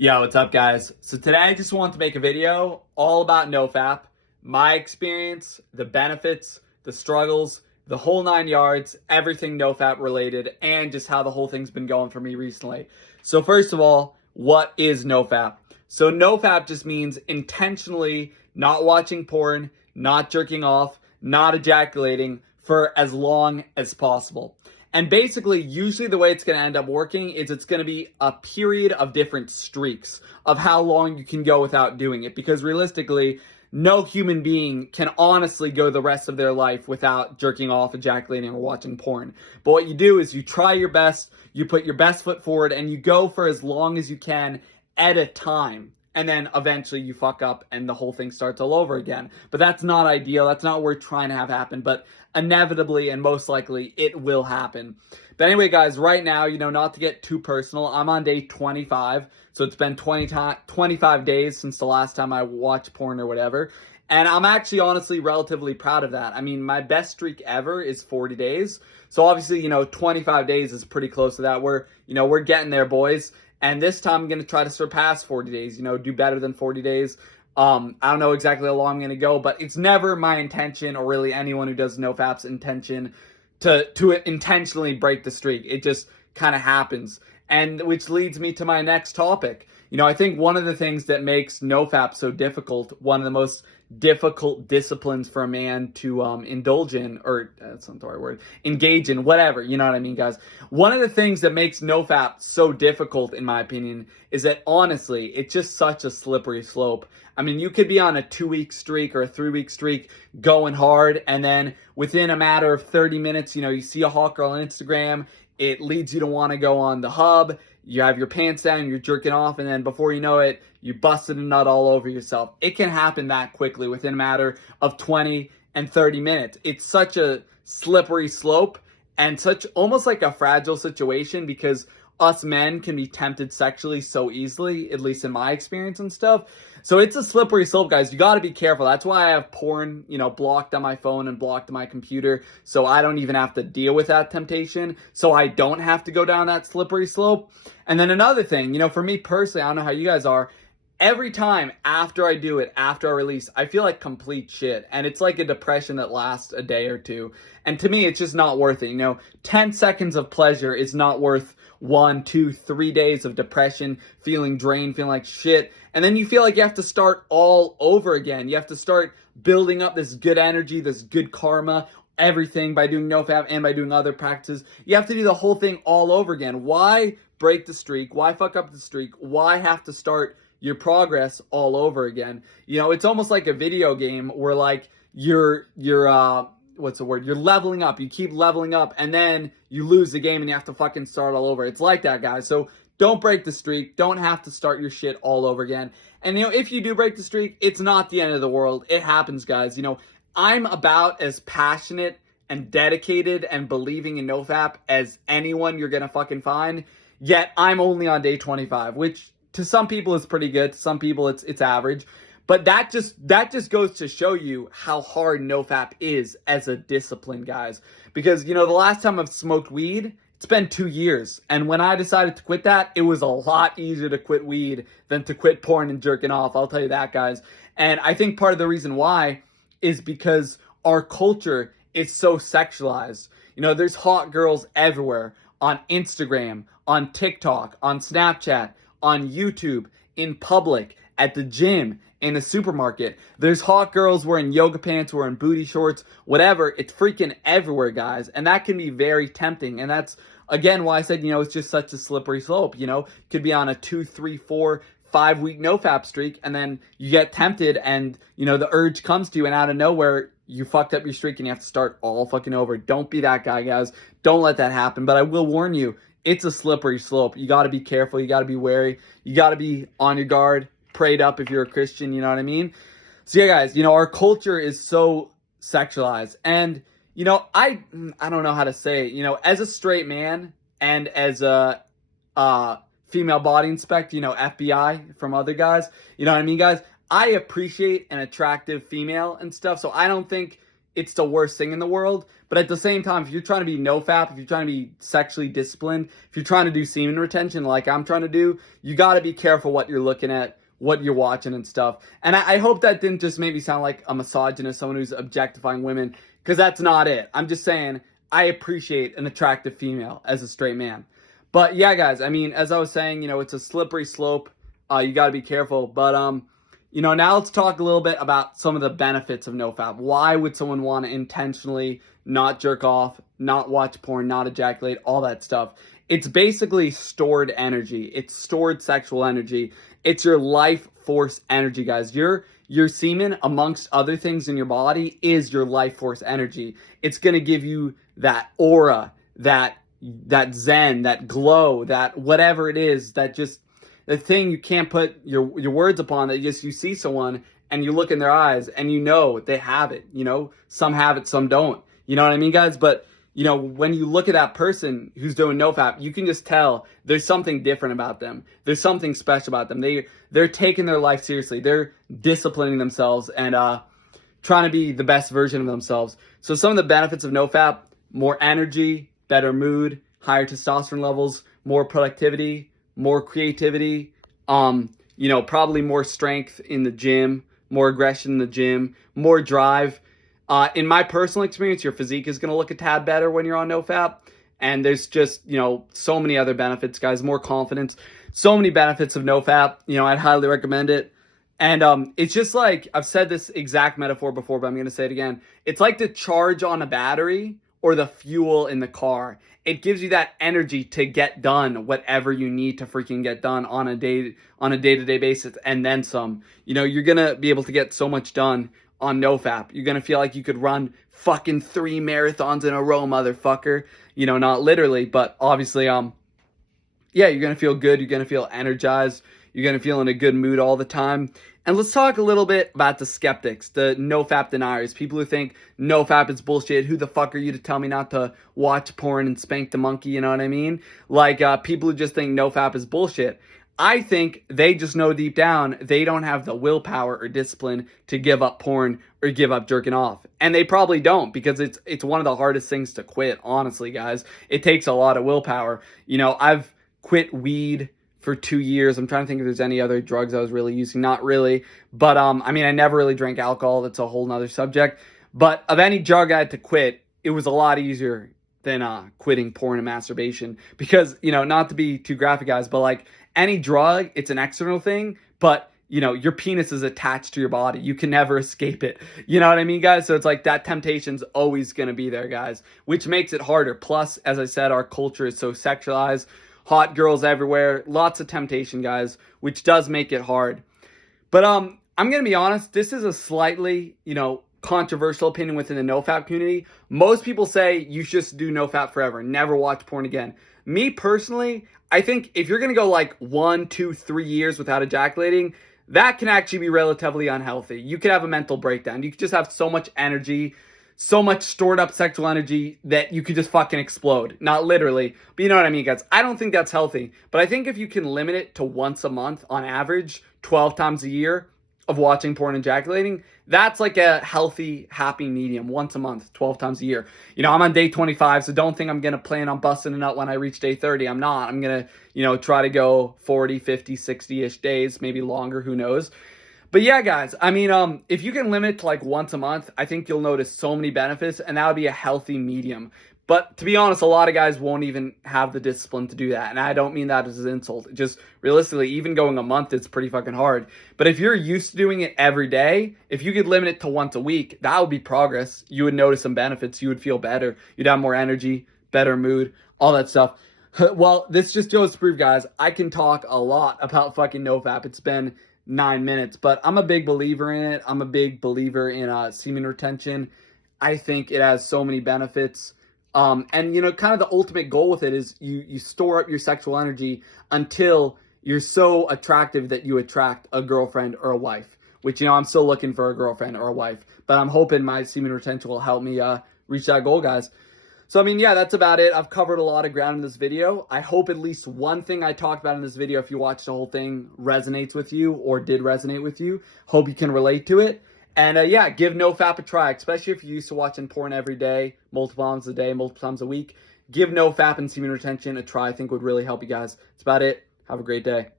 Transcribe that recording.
Yo, what's up, guys? So today I just want to make a video all about No-Fap, my experience, the benefits, the struggles, the whole 9 yards, everything No-Fap related, and just how the whole thing's been going for me recently. So first of all, what is No-Fap? So No-Fap just means intentionally not watching porn, not jerking off, not ejaculating for as long as possible. And basically, usually the way it's going to end up working is it's going to be a period of different streaks of how long you can go without doing it. Because realistically, no human being can honestly go the rest of their life without jerking off, ejaculating, or watching porn. But what you do is you try your best, you put your best foot forward, and you go for as long as you can at a time. And then eventually you fuck up and the whole thing starts all over again. But that's not ideal. That's not what we're trying to have happen. But inevitably and most likely it will happen. But anyway, guys, right now, not to get too personal, I'm on day 25. So it's been 25 days since the last time I watched porn or whatever. And I'm actually honestly relatively proud of that. I mean, my best streak ever is 40 days. So obviously, 25 days is pretty close to that. We're getting there, boys. And this time I'm going to try to surpass 40 days, do better than 40 days. I don't know exactly how long I'm going to go, but it's never my intention, or really anyone who does No-Fap's intention, to intentionally break the streak. It just kind of happens. And which leads me to my next topic. I think one of the things that makes No-Fap so difficult, one of the most difficult disciplines for a man to indulge in, or that's not the right word, engage in, whatever, you know what I mean, guys? One of the things that makes No-Fap so difficult, in my opinion, is that honestly, it's just such a slippery slope. I mean, you could be on a 2-week streak or a 3-week streak going hard, and then within a matter of 30 minutes, you see a hot girl on Instagram, it leads you to want to go on the hub, you have your pants down, you're jerking off, and then before you know it, you busted a nut all over yourself. It can happen that quickly within a matter of 20 and 30 minutes. It's such a slippery slope and such almost like a fragile situation, because us men can be tempted sexually so easily, at least in my experience and stuff. So it's a slippery slope, guys. You got to be careful. That's why I have porn, blocked on my phone and blocked on my computer, so I don't even have to deal with that temptation, so I don't have to go down that slippery slope. And then another thing, for me personally, I don't know how you guys are, every time after I do it, after I release, I feel like complete shit. And it's like a depression that lasts a day or two. And to me, it's just not worth it. 10 seconds of pleasure is not worth 1, 2, 3 days of depression, feeling drained, feeling like shit. And then you feel like you have to start all over again. You have to start building up this good energy, this good karma, everything by doing No-Fap and by doing other practices. You have to do the whole thing all over again. Why break the streak? Why fuck up the streak? Why have to start your progress all over again? It's almost like a video game where like you're leveling up. You keep leveling up and then you lose the game and you have to fucking start all over. It's like that, guys. So don't break the streak. Don't have to start your shit all over again. And if you do break the streak, it's not the end of the world. It happens, guys. I'm about as passionate and dedicated and believing in No-Fap as anyone you're gonna fucking find. Yet I'm only on day 25, which to some people is pretty good. To some people it's average. But that just goes to show you how hard No-Fap is as a discipline, guys. Because, the last time I've smoked weed, it's been 2 years. And when I decided to quit that, it was a lot easier to quit weed than to quit porn and jerking off. I'll tell you that, guys. And I think part of the reason why is because our culture is so sexualized. There's hot girls everywhere on Instagram, on TikTok, on Snapchat, on YouTube, in public, at the gym, in a supermarket. There's hot girls wearing yoga pants, wearing booty shorts, whatever. It's freaking everywhere, guys. And that can be very tempting. And that's, again, why I said, it's just such a slippery slope. Could be on a 2, 3, 4, 5-week No-Fap streak, and then you get tempted and, the urge comes to you, and out of nowhere, you fucked up your streak and you have to start all fucking over. Don't be that guy, guys. Don't let that happen. But I will warn you, it's a slippery slope. You got to be careful. You got to be wary. You got to be on your guard, prayed up if you're a Christian, you know what I mean? So yeah, guys, our culture is so sexualized. And, I don't know how to say it. As a straight man and as a female body inspect, FBI from other guys, you know what I mean, guys? I appreciate an attractive female and stuff. So I don't think, it's the worst thing in the world. But at the same time, if you're trying to be no-fap, if you're trying to be sexually disciplined, if you're trying to do semen retention like I'm trying to do, you got to be careful what you're looking at, what you're watching and stuff. And I hope that didn't just make me sound like a misogynist, someone who's objectifying women, because that's not it. I'm just saying I appreciate an attractive female as a straight man. But yeah, guys, I mean, as I was saying, it's a slippery slope. You got to be careful. But, now let's talk a little bit about some of the benefits of no-fap. Why would someone want to intentionally not jerk off, not watch porn, not ejaculate, all that stuff? It's basically stored energy. It's stored sexual energy. It's your life force energy, guys. Your semen, amongst other things in your body, is your life force energy. It's going to give you that aura, that zen, that glow, that whatever it is, that just the thing you can't put your words upon, that just you see someone and you look in their eyes and they have it. Some have it, some don't. You know what I mean, guys? But when you look at that person who's doing no-fap, you can just tell there's something different about them. There's something special about them. They're taking their life seriously. They're disciplining themselves and trying to be the best version of themselves. So some of the benefits of no-fap: more energy, better mood, higher testosterone levels, more productivity, more creativity, probably more strength in the gym, more aggression in the gym, more drive. In my personal experience, your physique is going to look a tad better when you're on no-fap. And there's just, so many other benefits, guys. More confidence. So many benefits of no-fap. I'd highly recommend it. And it's just like, I've said this exact metaphor before, but I'm going to say it again. It's like the charge on a battery or the fuel in the car. It gives you that energy to get done whatever you need to freaking get done on a day-to-day basis, and then some. You're going to be able to get so much done on no-fap. You're going to feel like you could run fucking 3 marathons in a row, motherfucker. Not literally, but obviously, you're going to feel good. You're going to feel energized. You're going to feel in a good mood all the time. And let's talk a little bit about the skeptics, the no-fap deniers, people who think no-fap is bullshit. Who the fuck are you to tell me not to watch porn and spank the monkey, you know what I mean? Like, people who just think no-fap is bullshit. I think they just know deep down they don't have the willpower or discipline to give up porn or give up jerking off. And they probably don't, because it's one of the hardest things to quit, honestly, guys. It takes a lot of willpower. I've quit weed for 2 years. I'm trying to think if there's any other drugs I was really using. Not really. But, I never really drank alcohol. That's a whole nother subject. But of any drug I had to quit, it was a lot easier than quitting porn and masturbation. Because, not to be too graphic, guys, but like any drug, it's an external thing. But, your penis is attached to your body. You can never escape it. You know what I mean, guys? So it's like that temptation's always going to be there, guys, which makes it harder. Plus, as I said, our culture is so sexualized. Hot girls everywhere, lots of temptation, guys, which does make it hard. But I'm going to be honest, this is a slightly, controversial opinion within the no-fap community. Most people say you should just do no-fap forever, never watch porn again. Me personally, I think if you're going to go like 1, 2, 3 years without ejaculating, that can actually be relatively unhealthy. You could have a mental breakdown. You could just have so much energy, so much stored up sexual energy that you could just fucking explode. Not literally, but you know what I mean, guys. I don't think that's healthy. But I think if you can limit it to once a month on average, 12 times a year of watching porn and ejaculating, that's like a healthy, happy medium. Once a month, 12 times a year. I'm on day 25, so don't think I'm going to plan on busting a nut when I reach day 30. I'm not. I'm going to, try to go 40, 50, 60-ish days, maybe longer, who knows. But yeah, guys, if you can limit it to like once a month, I think you'll notice so many benefits, and that would be a healthy medium. But to be honest, a lot of guys won't even have the discipline to do that. And I don't mean that as an insult. Just realistically, even going a month, it's pretty fucking hard. But if you're used to doing it every day, if you could limit it to once a week, that would be progress. You would notice some benefits. You would feel better. You'd have more energy, better mood, all that stuff. Well, this just goes to prove, guys, I can talk a lot about fucking no-fap. It's been 9 minutes, but I'm a big believer in it. I'm a big believer in semen retention. I think it has so many benefits. And kind of the ultimate goal with it is you store up your sexual energy until you're so attractive that you attract a girlfriend or a wife, which, I'm still looking for a girlfriend or a wife, but I'm hoping my semen retention will help me reach that goal, guys. So, yeah, that's about it. I've covered a lot of ground in this video. I hope at least one thing I talked about in this video, if you watched the whole thing, resonates with you or did resonate with you. Hope you can relate to it. And yeah, give No-Fap a try, especially if you're used to watching porn every day, multiple times a day, multiple times a week. Give No-Fap and semen retention a try. I think would really help you guys. That's about it. Have a great day.